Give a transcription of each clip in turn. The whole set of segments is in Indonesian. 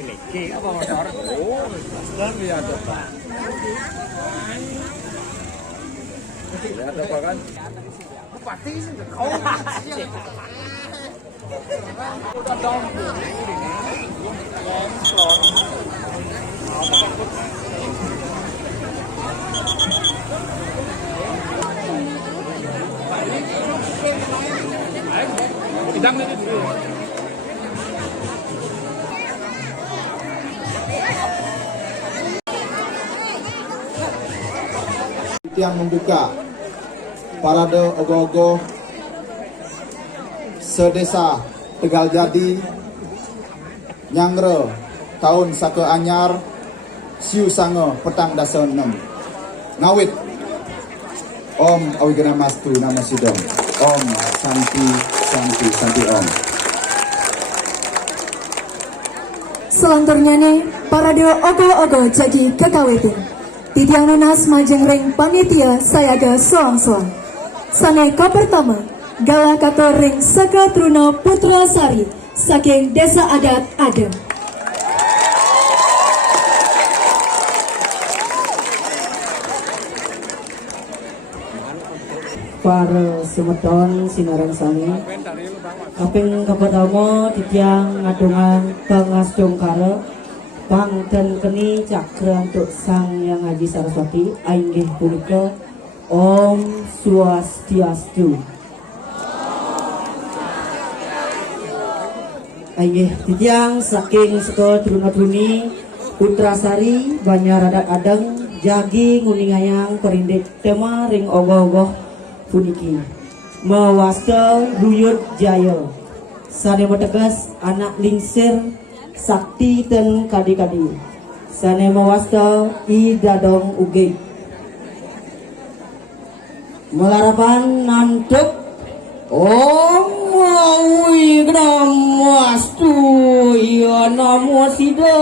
Leki apa motor? Oh, kan lihat apa? Lihat apa kan? Bupati sih kau. Udah dong. Idam ini dulu. Yang membuka parade ogoh-ogoh sedesa Tegal Jadi Nyangre tahun Saka Anyar Siu Sange petang dasa 6 ngawit Om Awigana Mastu nama sidong Om Santi Santi Santi Om. Selanjutnya nih parade ogoh-ogoh jadi kekawitan. Titiang Nunas Majengreng panitia sayaga soang-soang. Saneka pertama, Gala Kato Ring Saka Truno Putra Sari, saking Desa Adat Adem. Para semeton sinarang sami, kaping kapatama titiang ngadungan pengasdong kare. Pang dan keni cakra untuk Sang Yang Haji Saraswati ainggih punika Om Swastiastu. Ainggih titiang saking seka Druna-druni Putrasari Banjar Adat Adeng jagi nguningayang perindik tema ring ogoh-ogoh puniki mawasta Ruyut Jaya sane tegas anak lingsir sakti dan kadi-kadi sane mawasta I dadong uge melarapan nantuk Om Awigana Mastu ya namo sido.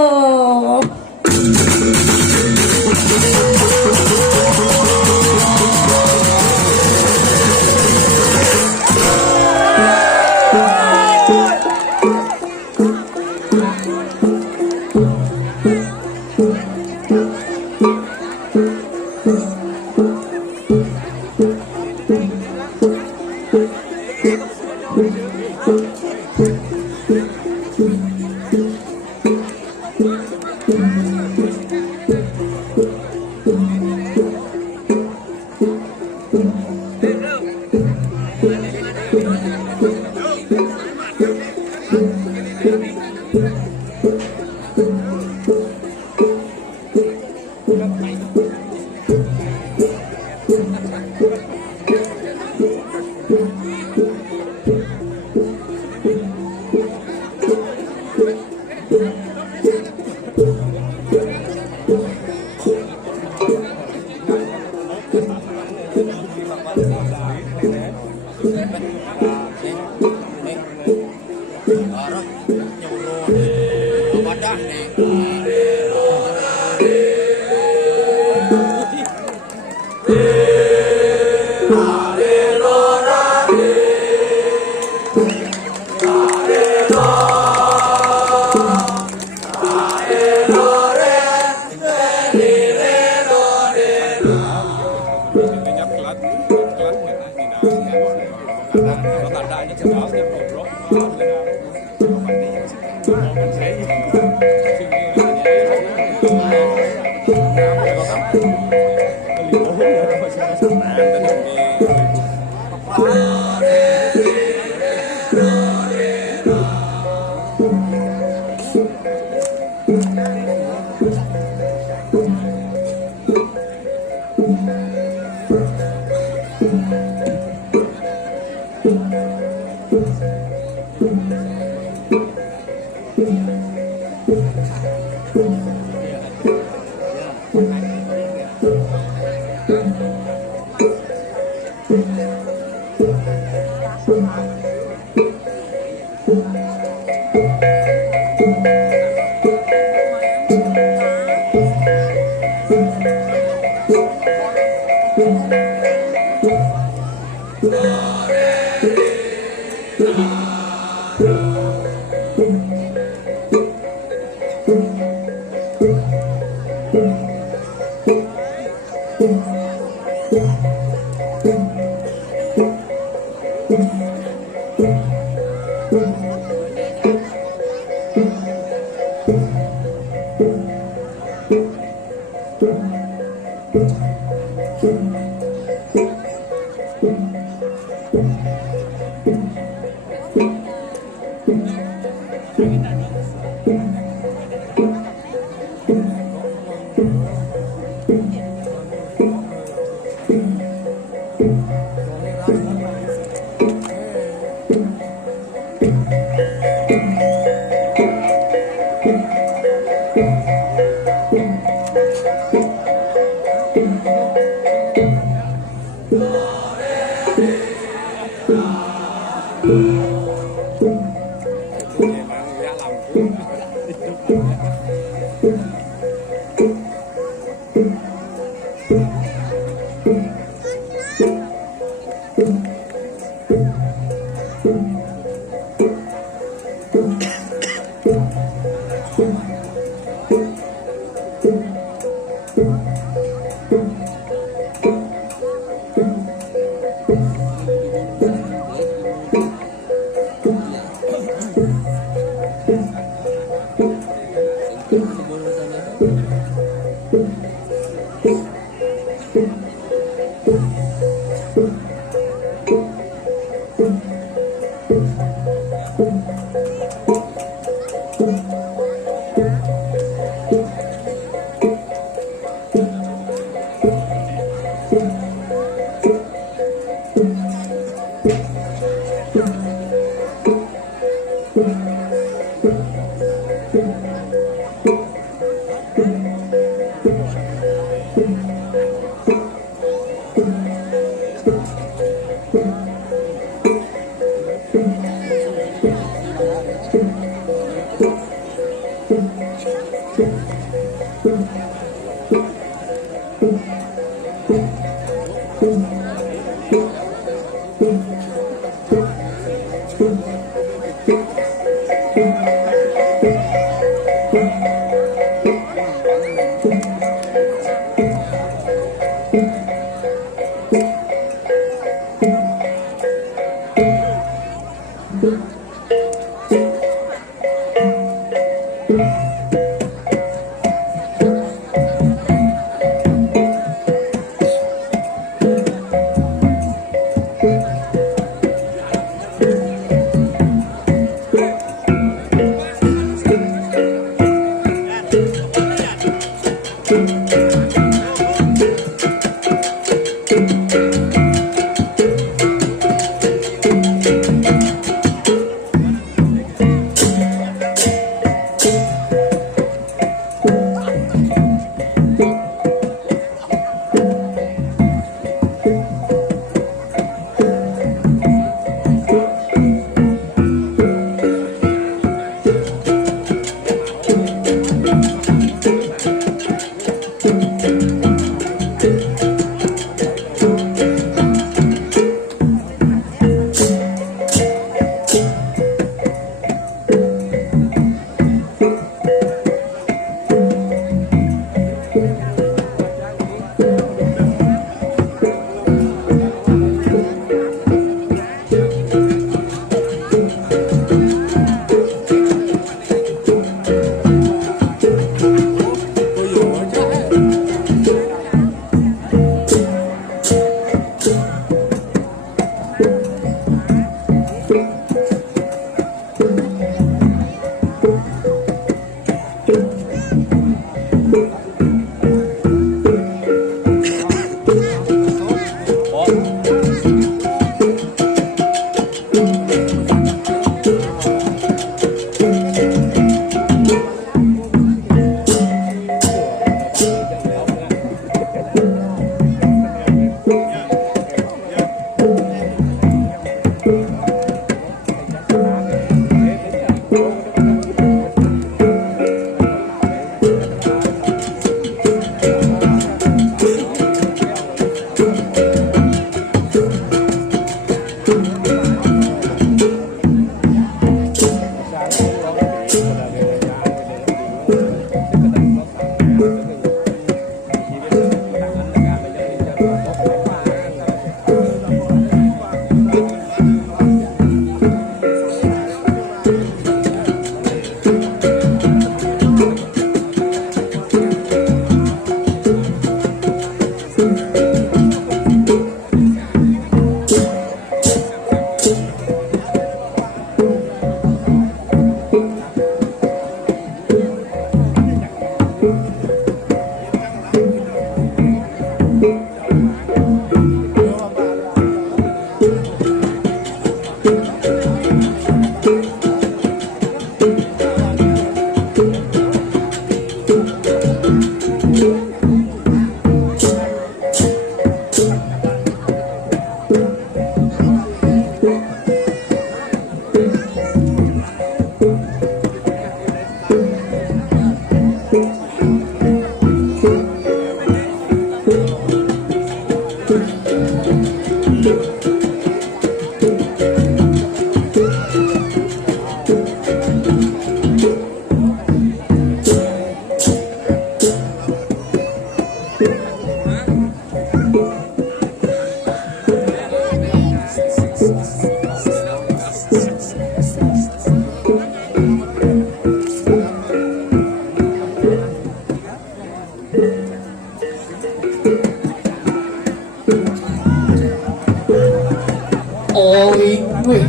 weh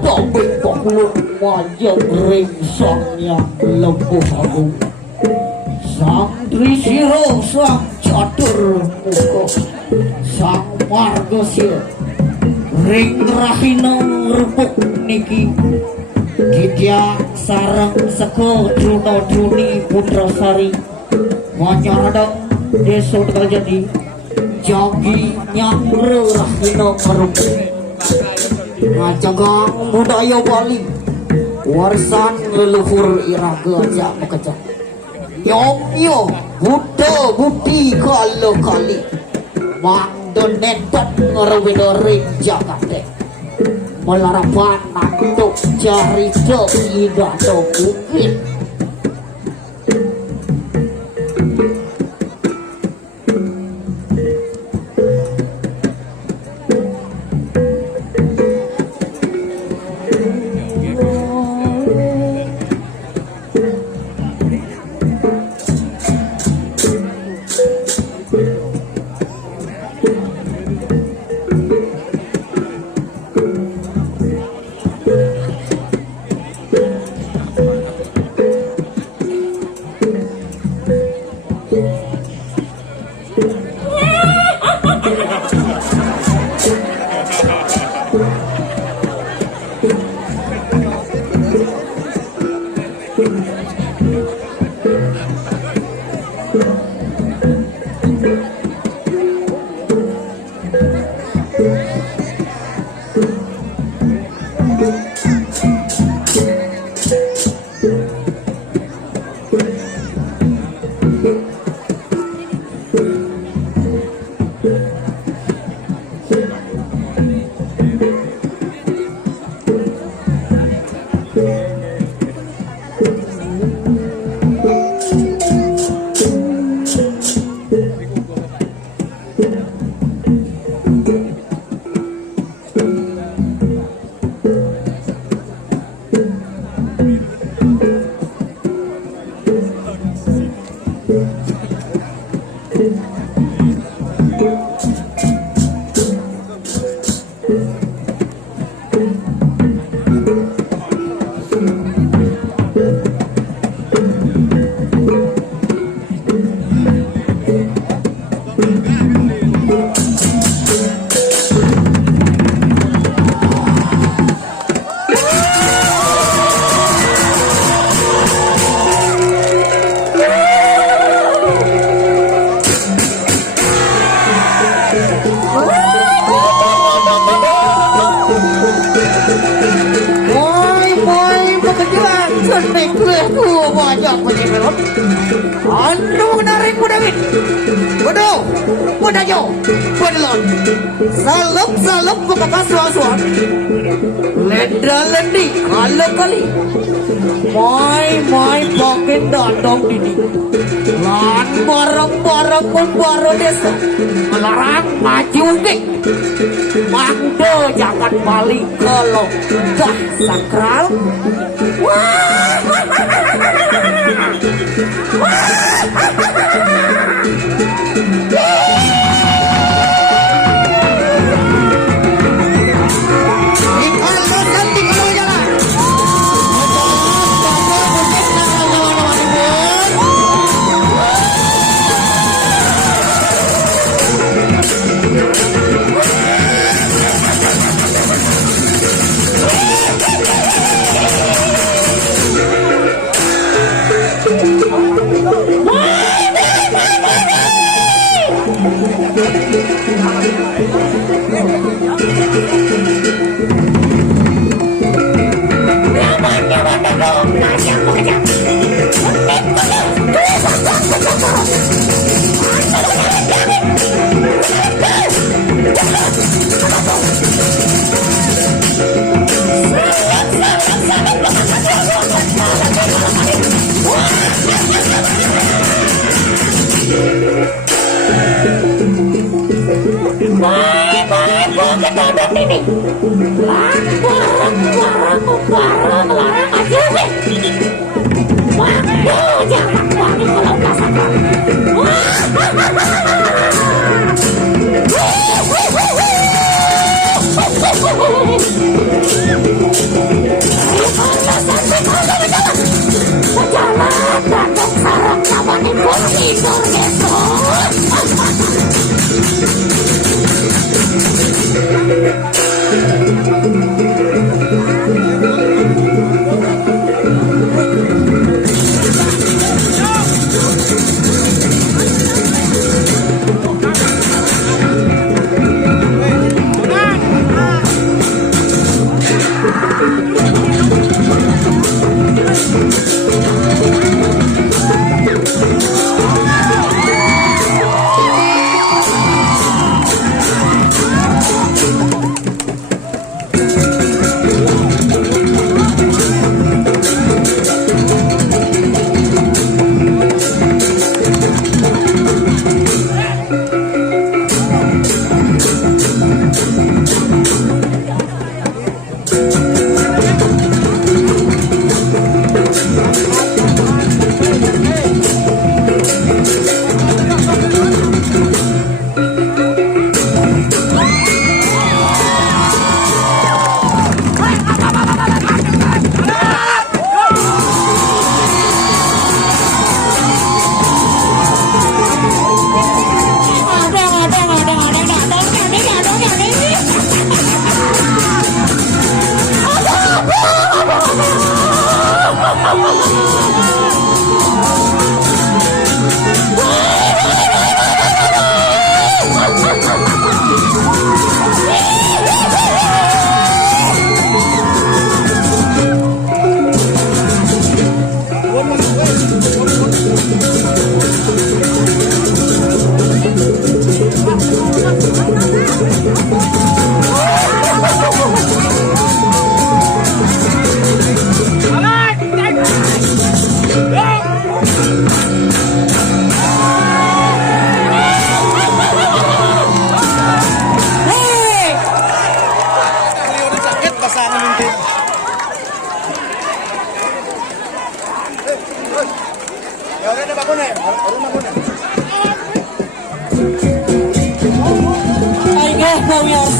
tapi pakulun majang ringsangnya lembuh agung sang trisiro sang catur muka sang margosil ring rahina rupuk niki Ditya sarang seko Truno Truni Putra Sari Manyaradang Desa Tegal Jati Jagi Nyangre Rahina Merupuk Ngajagang budaya Bali warisan leluhur iraga aja bekerja Yom Buddha bukti kala kali Mangdonetan ngerawin Jakarta Melarapan nantuk cari tidak bukit Salep pekata suan lenda lendi kala kali mai pakai dandong dini lan barang pun baru desa melarang maju gek mangdo jangan balik kalau dah sakral Woo!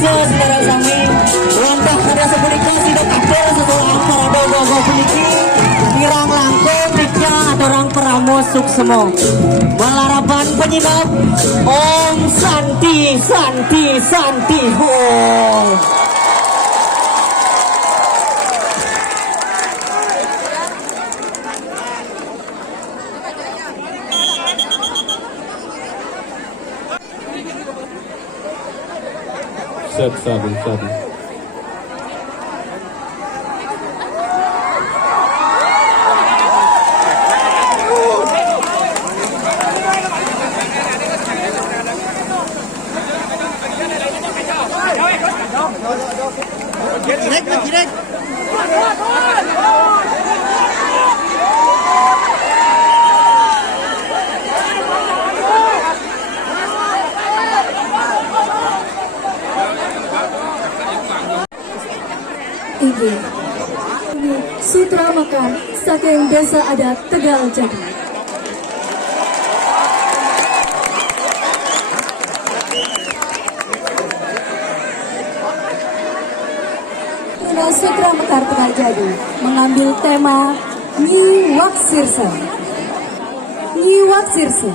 Saudara kami, langkah pada sepunika sido kader sesuai para dogo puniki kirang langkung tiga aturang pramu suksemo balaraban penyimak Om Santi Santi Santi ho. Sabi. Ini Sutra Mekar saking Desa Adat Tegal Jati. Sutra Mekar Tegal Jati mengambil tema Nyi Waksirsa. Nyi Waksirsa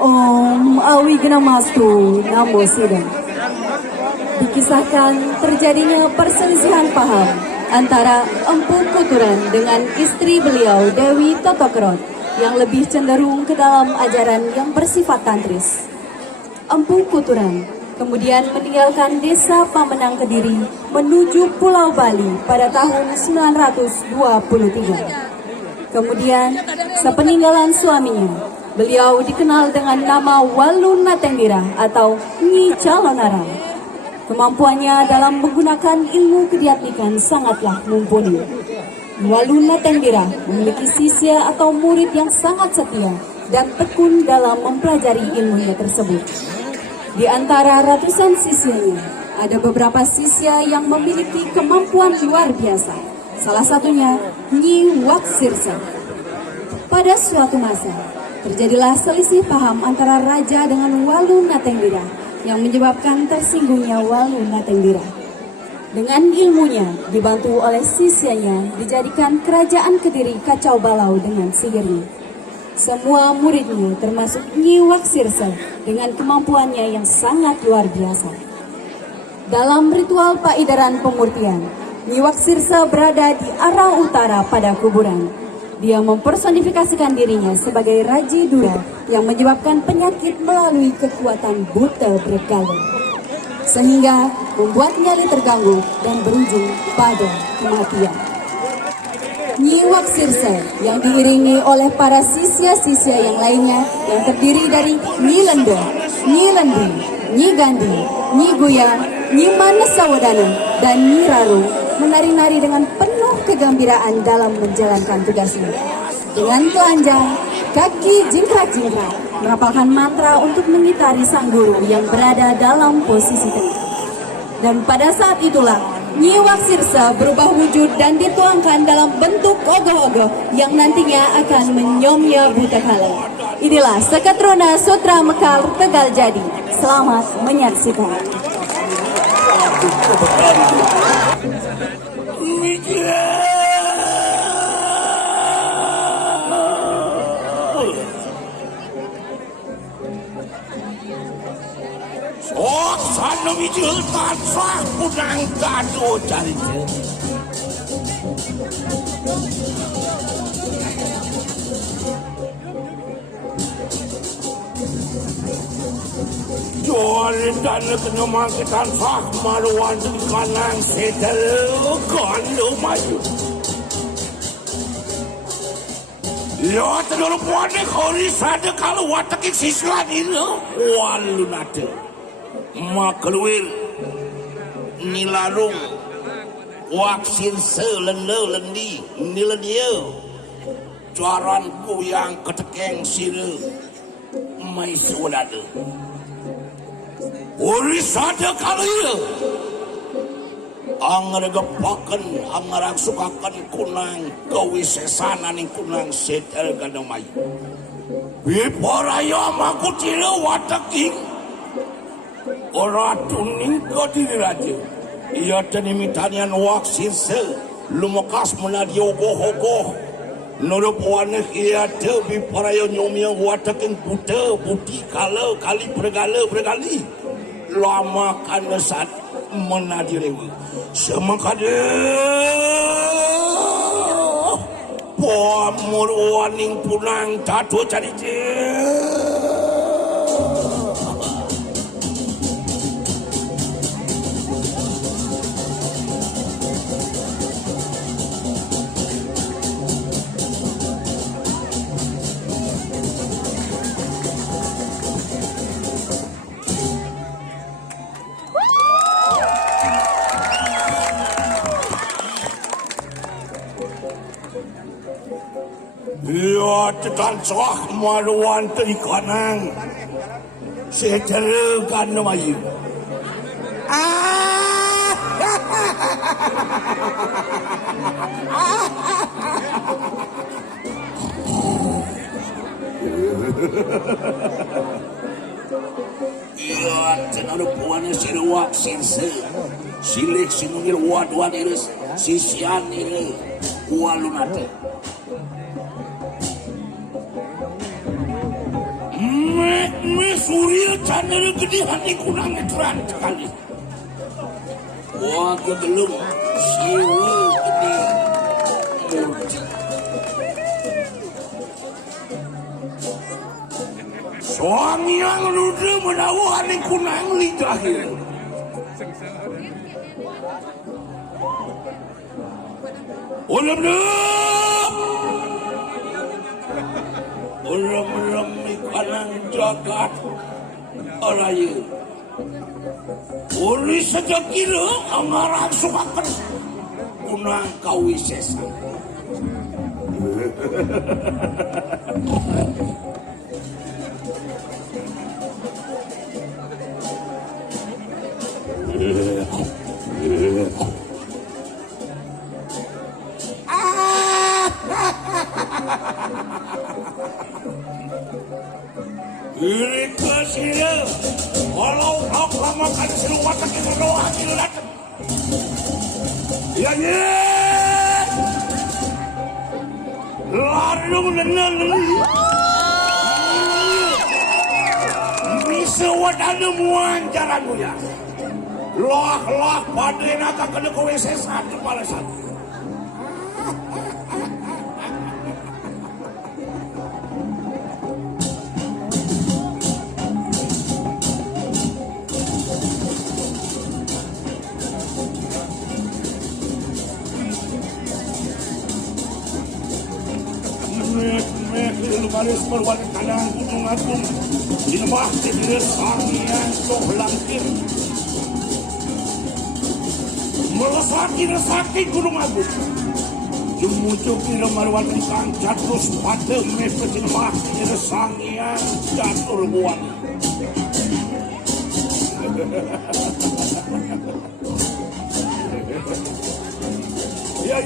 Om Awi Genamastu Namo Sidang. Dikisahkan terjadinya perselisihan paham antara Empu Kuturan dengan istri beliau Dewi Totokrot yang lebih cenderung ke dalam ajaran yang bersifat tantris. Empu Kuturan kemudian meninggalkan desa Pamenang Kediri menuju Pulau Bali pada tahun 923. Kemudian sepeninggalan suaminya, beliau dikenal dengan nama Walunatendira atau Nyi Calonarang. Kemampuannya dalam menggunakan ilmu kediatnikan sangatlah mumpuni. Walunatendira memiliki sisya atau murid yang sangat setia dan tekun dalam mempelajari ilmunya tersebut. Di antara ratusan sisyanya, ada beberapa sisya yang memiliki kemampuan luar biasa. Salah satunya Nyi Waksirsa. Pada suatu masa, terjadilah selisih paham antara raja dengan Walunatendira yang menyebabkan tersinggungnya Walunatendira. Dengan ilmunya, dibantu oleh sisyanya, dijadikan kerajaan Kediri kacau balau dengan sihirnya. Semua muridnya termasuk Nyi Waksirsa dengan kemampuannya yang sangat luar biasa. Dalam ritual paidaran pemurtian, Nyi Waksirsa berada di arah utara pada kuburan. Dia mempersonifikasikan dirinya sebagai Raji Dura yang menyebabkan penyakit melalui kekuatan buta bergalon. Sehingga membuat nyali terganggu dan berujung pada kematian. Nyi Waksirsa yang diiringi oleh para sisya-sisya yang lainnya yang terdiri dari Nyi Lendo, Nyi Lendi, Nyi Gandhi, Nyi Guya, Nyi Manasawadana, dan Nyi Raro menari-nari dengan penuh kegembiraan dalam menjalankan tugasnya. Dengan telanjang, kaki jingkrak-jingkrak, merapalkan mantra untuk mengitari sang guru yang berada dalam posisi tegak. Dan pada saat itulah Nyi Waksirsa berubah wujud dan dituangkan dalam bentuk ogoh-ogoh yang nantinya akan menyomya buta kala. Inilah Sekatruna Sutra Mekar Tegal Jadi. Selamat menyaksikan. Oh, sana mijil tansah punang kado carita. Jual dan kena mangkitan sah maluan di kanang setel kando maju. Ya, terlalu puan kori sada kalau watakik sislan ini walu nate. Makeluir nilarung waksin selende-lendi niledia caranku yang ketekeng sire mai suwadada urisada kaliya anggar gepaken anggar sukakan kunang kewisesanan ing kunang setel gadamai biparaya maku tila wataking orang tuning kau diri raja. Ia tenimitannya waksin se lumakas menadi ogoh-ogoh. Nurup wanek ia tebi parayo nyomia watakin buta buti kala kali bergali. Lama kan saat menadi lewi. Semakade pomur waning punang tatu cari ya tekan sah maluan teri kanang setelekan namayu ya tenaru puana siruak sinse silik sinungir wadwan iris sisian ini walunate surya candera gede hati kunang neteran sekali. Wah kegelung siwa gede murti. Suami yang ruda menawa hati kunang lidahnya. Ulam dek. Ulam kanang jagat oraya uli sedekira amarang sukakan kunang kawisesa ini kesini walau aku lamakan siluman kaki berdoa jilat ya larung lengan bisa wadana muan jaranmu ya lah padena kakak kowe sesat kepala satu Lumaris perwan kanang gunung agung Ilmah tidak sangian sok langkir Melesaki gunung agung Jumujuk tidak marwan kang jatuh pada mepet ilmah tidak sangian jatuh buat Ya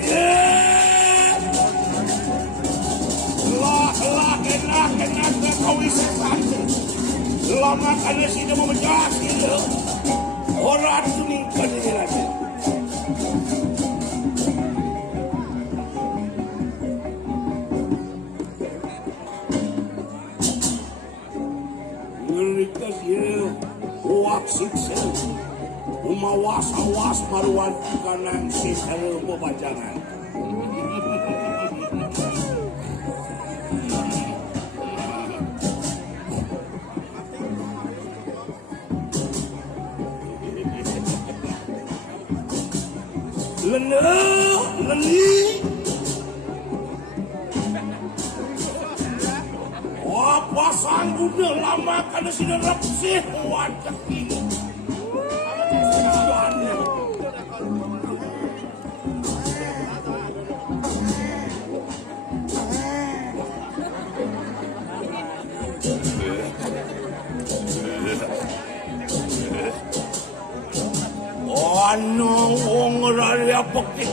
enak kau isi saja. Lama kalian sudah memecah kita. Orang tuningkan ini lagi. Mereka dia uak siksa. Umawas-awas maruan kanang siksa bebajangan. Leli apa sanggup lama karena sudah repsih wajah ini ano wong raya pekik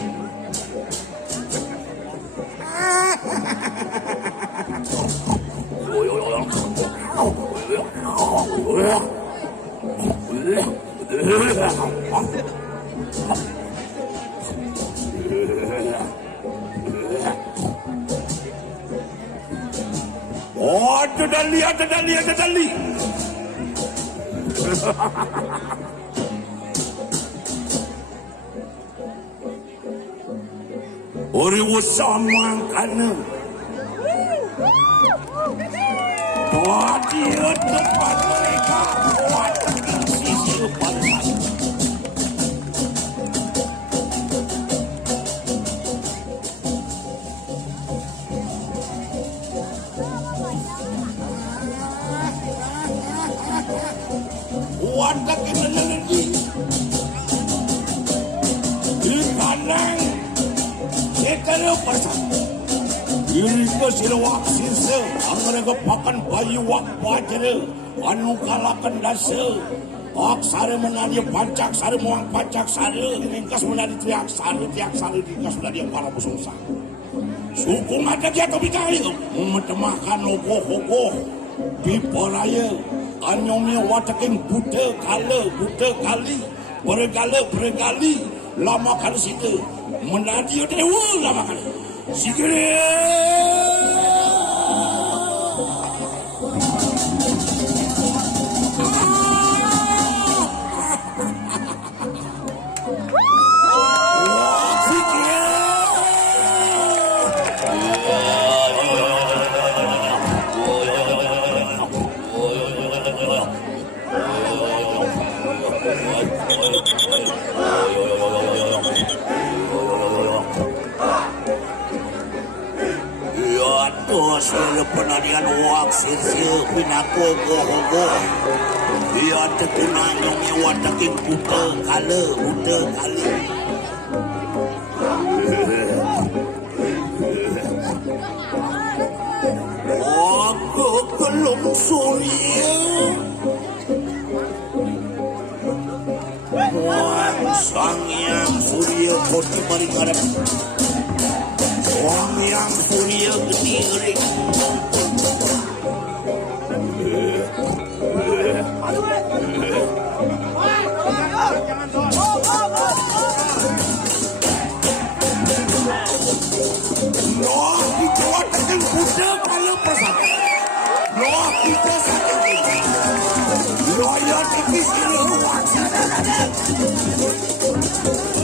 oh dadali Ori wasamang kana. Dia tempat mereka buat sisi lepas. Wadah kita lagi. Di kanan. Kita lepas. Irika silawak sisa angaraga pakan bayi wak pajere anu kalakan dasa aksara menadi pancak sare muang pancak sare ringkas menadi tiak sare ringkas menadi para musungsa suku ngada dia kebikai metemahkan ogoh-ogoh biporaya anyomnya wataking buta kali bergali lama kali situ menadi dewa lama kali sikire Sudah penadian wak sisi pinako gohogo dia tekunanya watakin buta kali aku belum surya Wang sang yang surya koti marikarap Wang yang surya gede Loh kita watakan budak kalau persatu Loh kita sakit Loh ya tipis ini waksana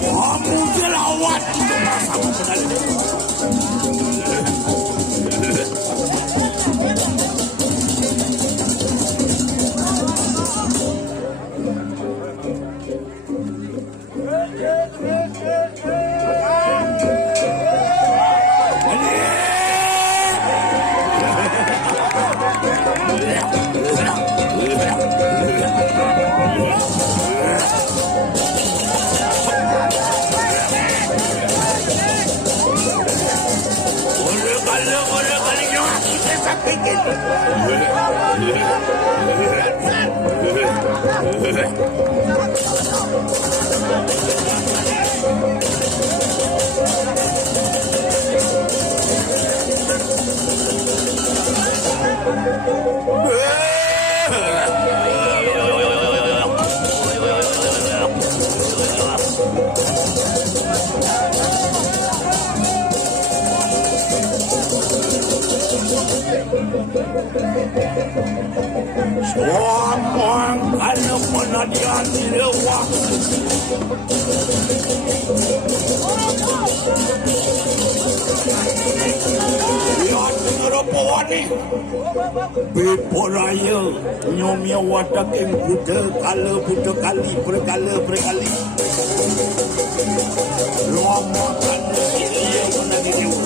kamu jelawat itu bersama dengan Soang kana penadian lewat. Ya ngerapawani. Beporaya nyomia watak yang buta kali berkali. Lama kana dia menadi dewa.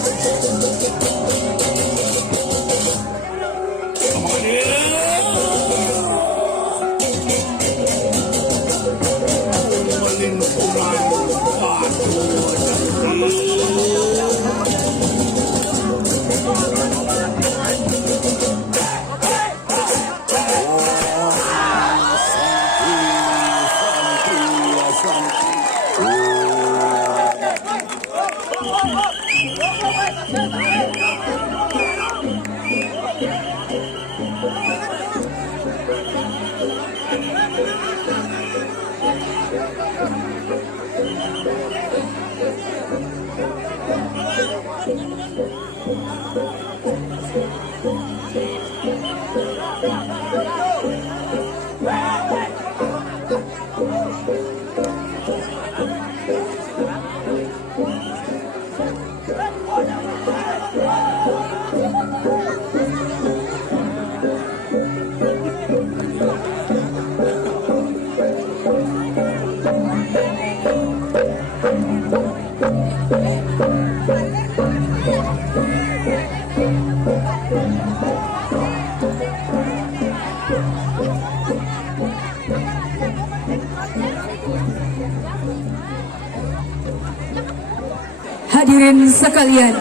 Hadirin sekalian,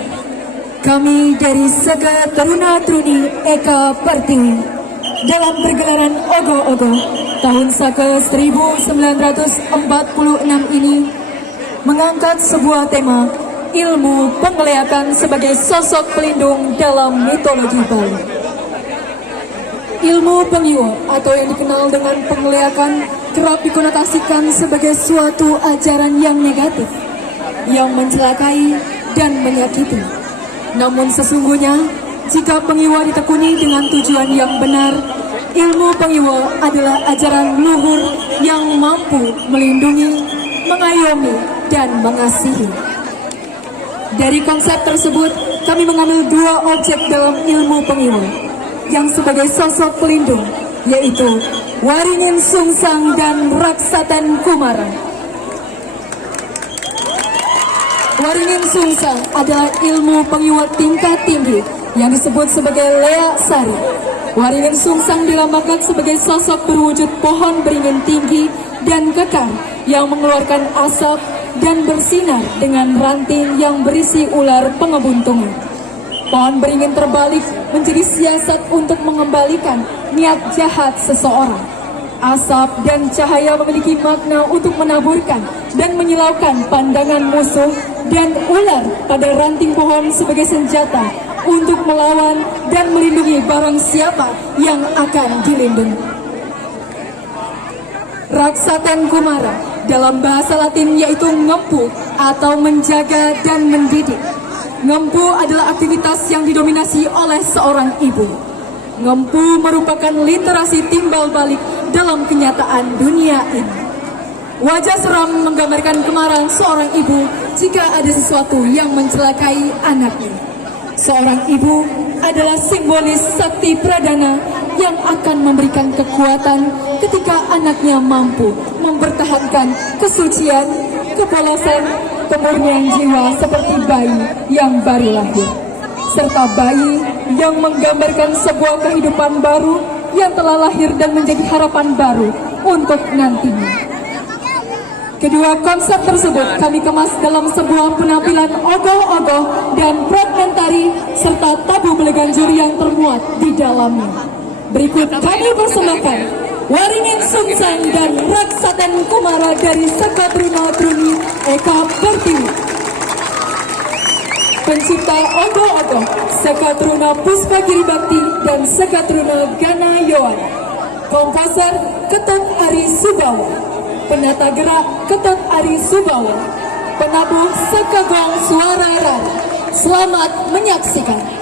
kami dari Saka Taruna Truni Eka Pertiwi dalam pergelaran Ogo-Ogo tahun Saka 1946 ini mengangkat sebuah tema ilmu penglihatan sebagai sosok pelindung dalam mitologi Bali. Ilmu pengyiwa atau yang dikenal dengan penglihatan kerap dikonotasikan sebagai suatu ajaran yang negatif, yang mencelakai dan menyakiti. Namun sesungguhnya, jika pengyiwa ditekuni dengan tujuan yang benar, ilmu pengyiwa adalah ajaran luhur yang mampu melindungi, mengayomi, dan mengasihi. Dari konsep tersebut, kami mengambil dua objek dalam ilmu pengyiwa yang sebagai sosok pelindung, yaitu Waringin Sungsang dan Raksaten Kumara. Waringin Sungsang adalah ilmu pengyiwa tingkat tinggi yang disebut sebagai Lea Sari. Waringin Sungsang dilambangkan sebagai sosok berwujud pohon beringin tinggi dan kekar yang mengeluarkan asap dan bersinar dengan ranting yang berisi ular pengebuntungan. Pohon beringin terbalik menjadi siasat untuk mengembalikan niat jahat seseorang. Asap dan cahaya memiliki makna untuk menaburkan dan menyilaukan pandangan musuh, dan ular pada ranting pohon sebagai senjata untuk melawan dan melindungi barang siapa yang akan dilindungi. Raksaten Kumara dalam bahasa Latin yaitu ngempu atau menjaga dan mendidik. Ngempu adalah aktivitas yang didominasi oleh seorang ibu. Ngempu merupakan literasi timbal balik dalam kenyataan dunia ini. Wajah seram menggambarkan kemarahan seorang ibu jika ada sesuatu yang mencelakai anaknya. Seorang ibu adalah simbolis sakti pradana yang akan memberikan kekuatan ketika anaknya mampu mempertahankan kesucian, kepolosan, kemurnian jiwa seperti bayi yang baru lahir, serta bayi yang menggambarkan sebuah kehidupan baru yang telah lahir dan menjadi harapan baru untuk nantinya. Kedua konsep tersebut kami kemas dalam sebuah penampilan ogoh-ogoh dan fragmentari serta tabu beleganjur yang termuat di dalamnya. Berikut kami persembahkan Waringin Sungsang dan Raksaten Kumara dari Sakatruna Truni Eka Pertiwi. Pencipta Ogo-Ogo, Sakatruna Puspa Giribakti dan Sakatruna Gana Yowana. Komposer Ketut Ari Subawa. Penata gerak Ketut Ari Subawa. Penabuh Sekagong Suara Rara. Selamat menyaksikan.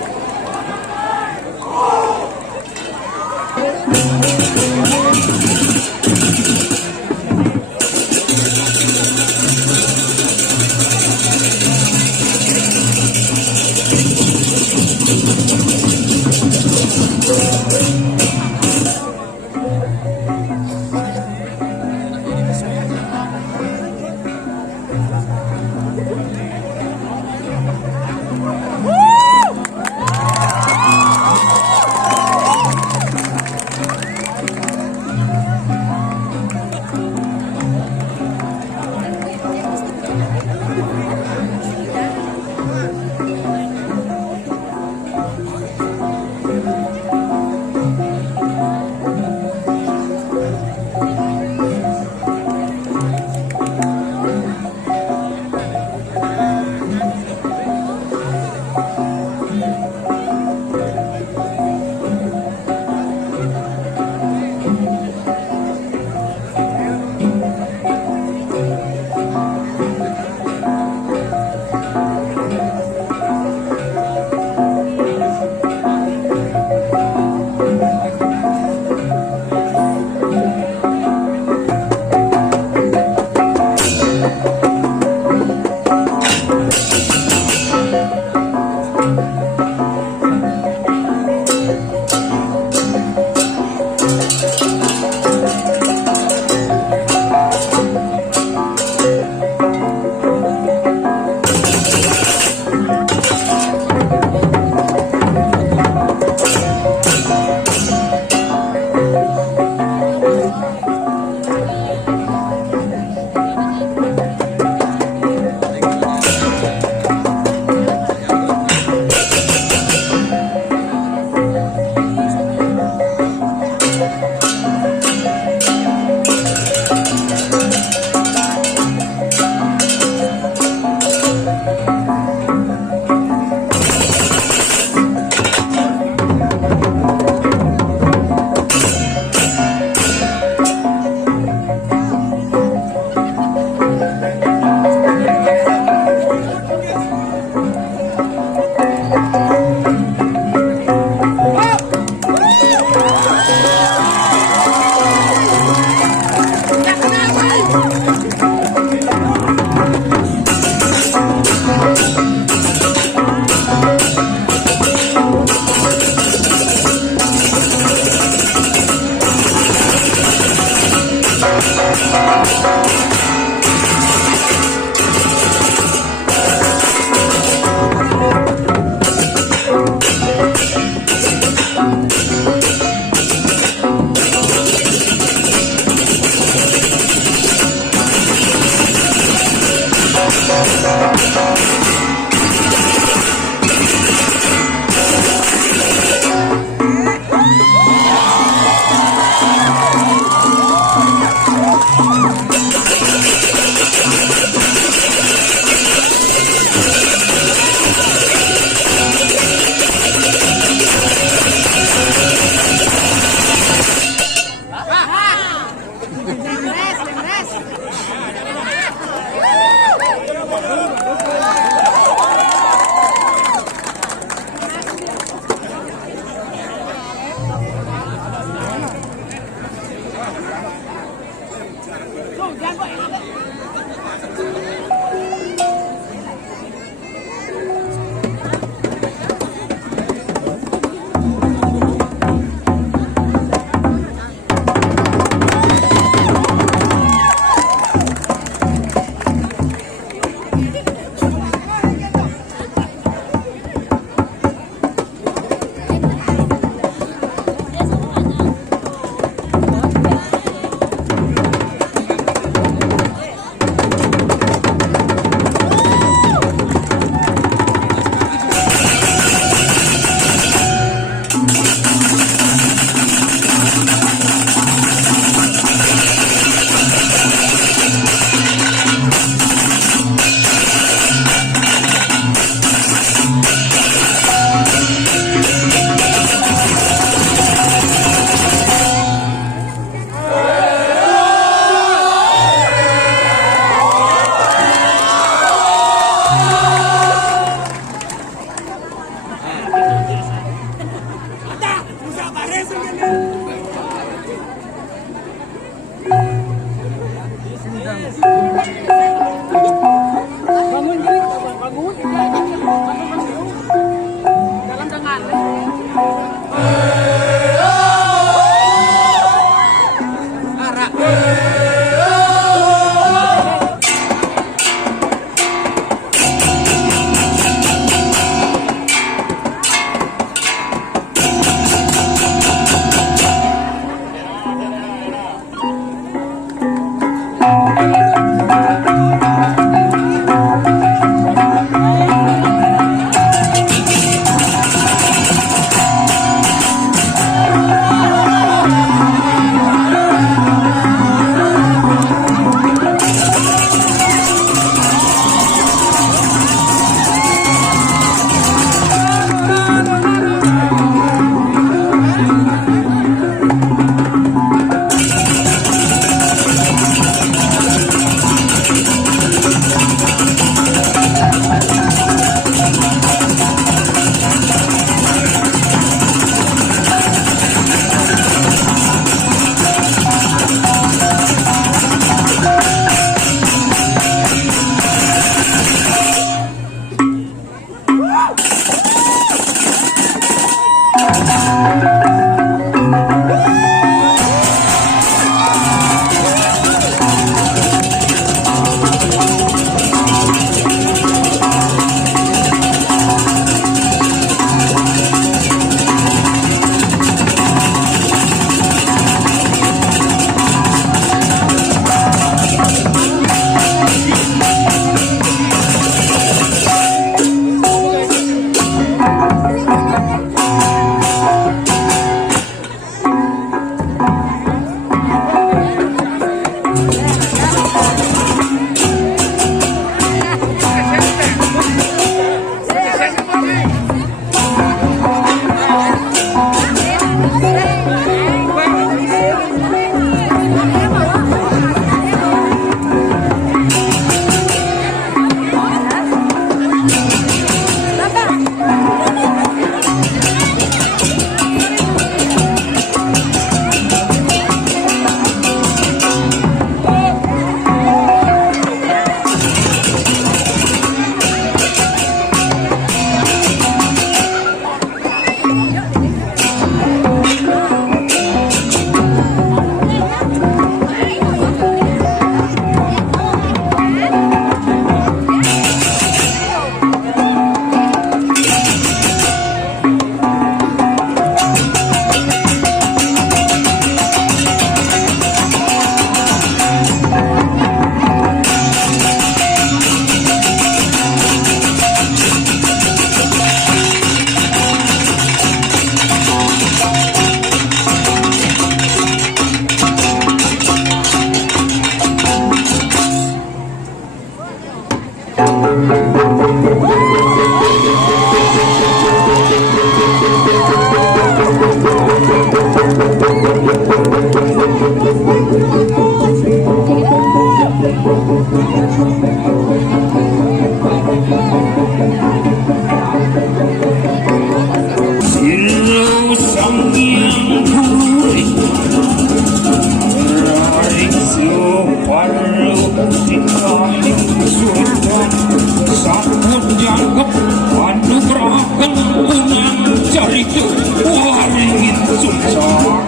sanggup anugerahkan unang carita waringin sungsang.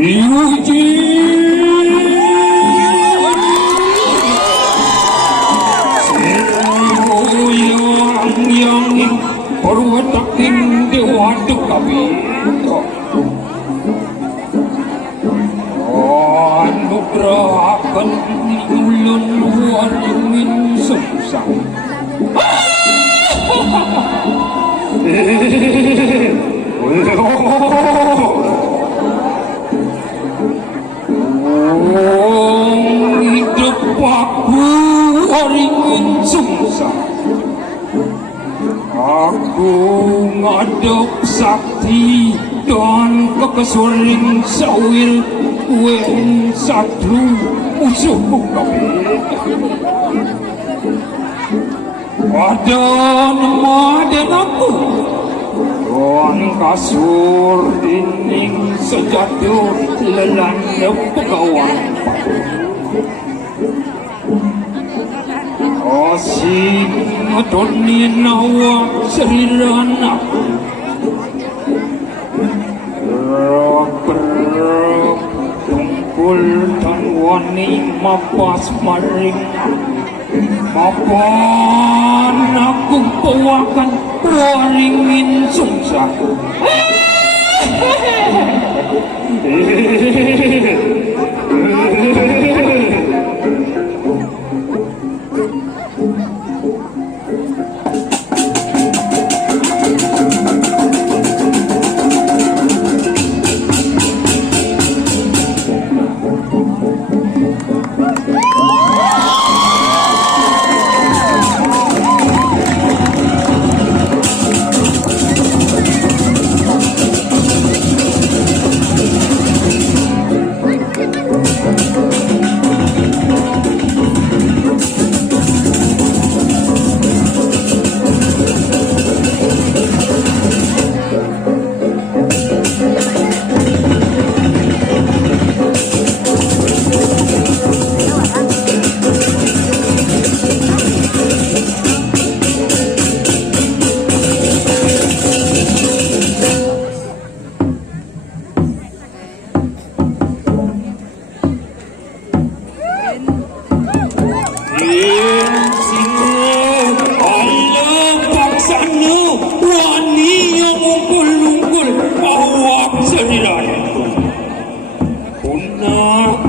Diuji yang perwatakin dewa dekabi anugerahkan ulun waringin sungsang. Hidup aku waringin sungsang. Aku ngadep sakti dan kekesuring sawil wen satru musuhku kami. Ada nama dan aku dan kasur dinding sejatuh lelan pegawan asing adoni nawa seriran aku kumpul dan wani mapas maring mapan aku bawakan waringin sungsang.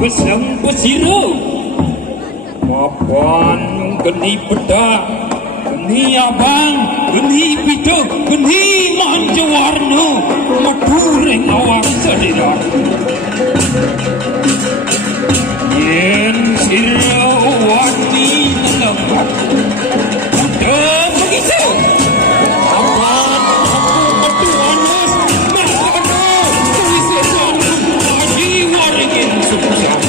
Besang pesiro mapan geni peda geni abang geni pito geni manjawarno madureng awak sadira yen sira wani nelepat udah begitu apan aku metuanas makano tulisan haji waringin sungsang.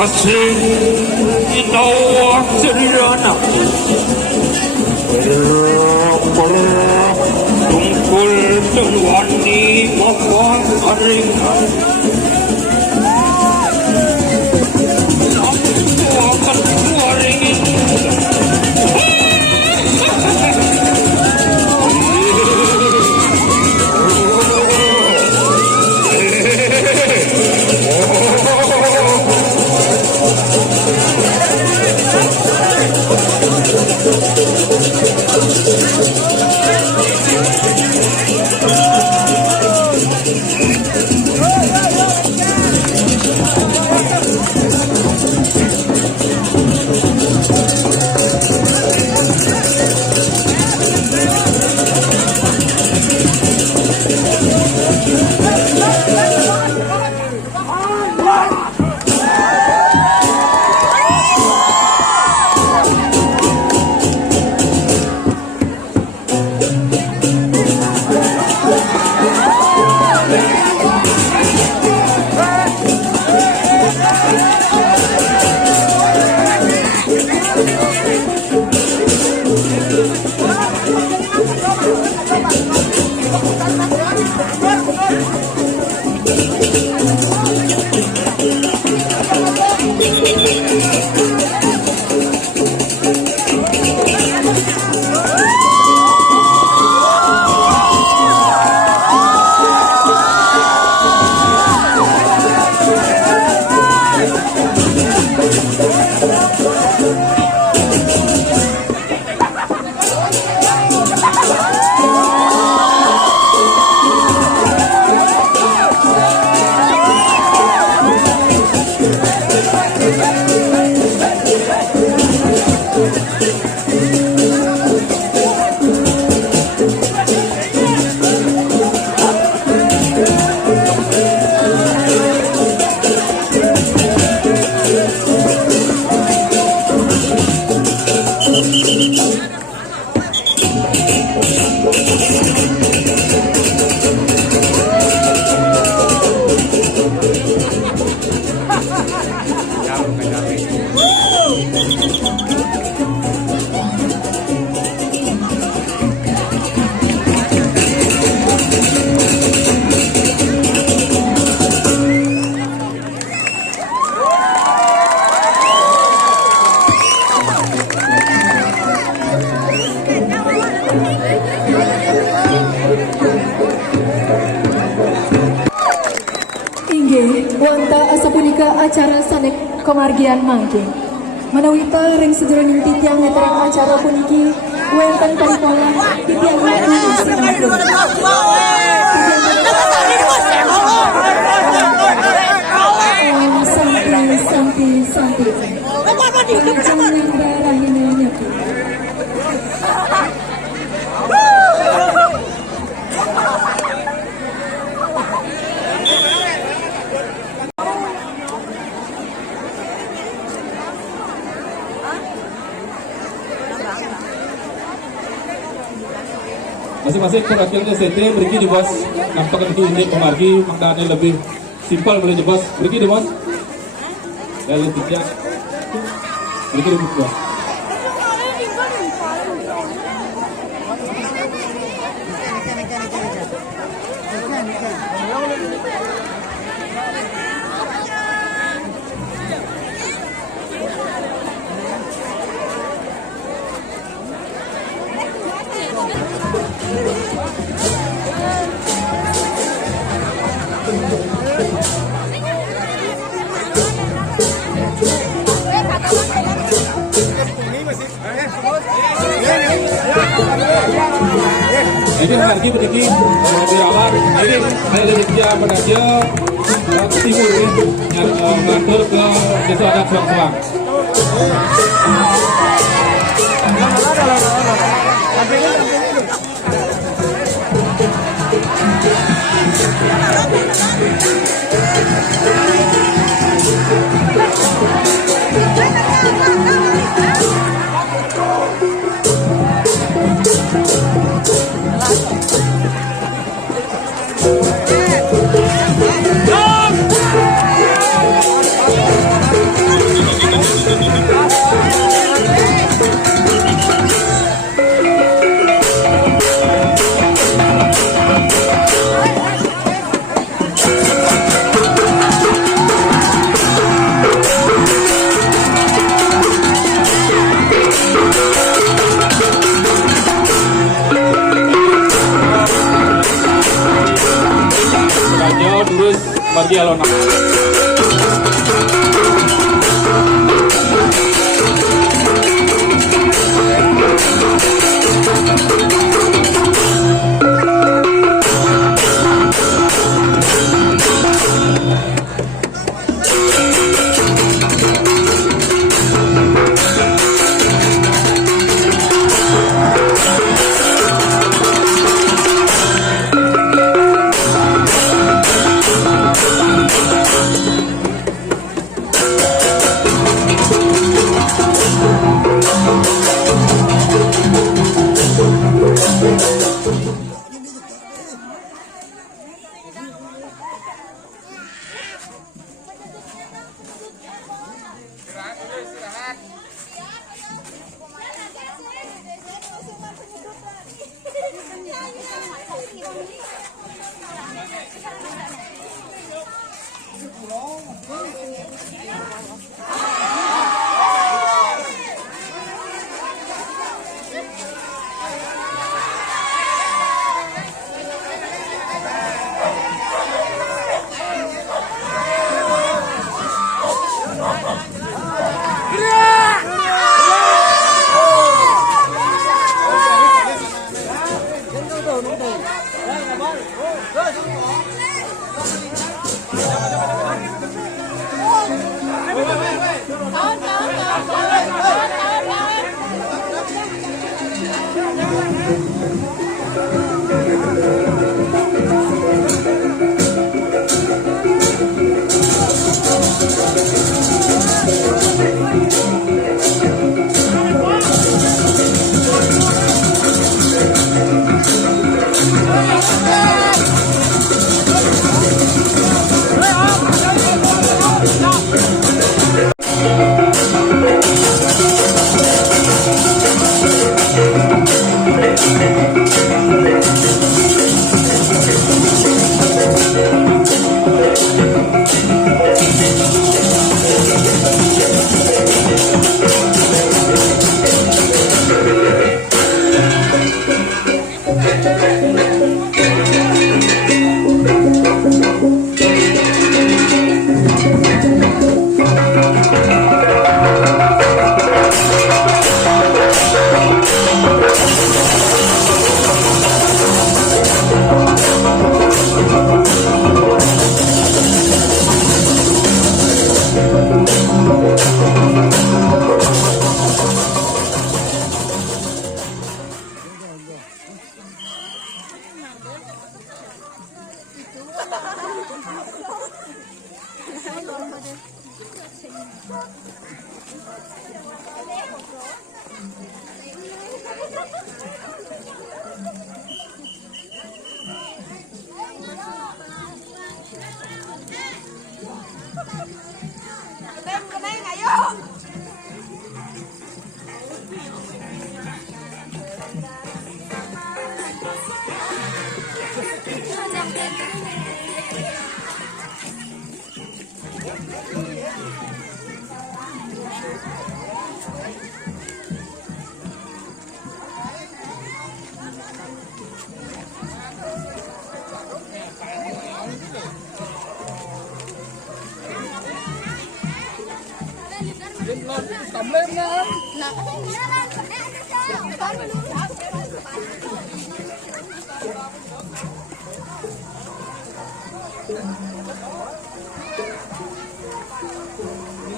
Asing inawa sederhana tungkul dan wani mawang aringan akan waringin wonta asapunika acara sanek kemargian mangke. Manawita ring sedurunging titiang ngeterang acara puniki wonten paripola titiang ngeterang sinapun. Santi. Jangan barahin nyapu. Masing-masing perhatiannya CT beri di bos, nampakkan itu ini pemargi maknanya lebih simpel boleh di bos, beri di bos. Lalu tidak, beri di bos. Ini lagi berdiri di awal ini saya kerja pada dia timur ini yang mengatur ke desa adat Suang-Suang. Terus bagi alona.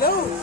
Nur.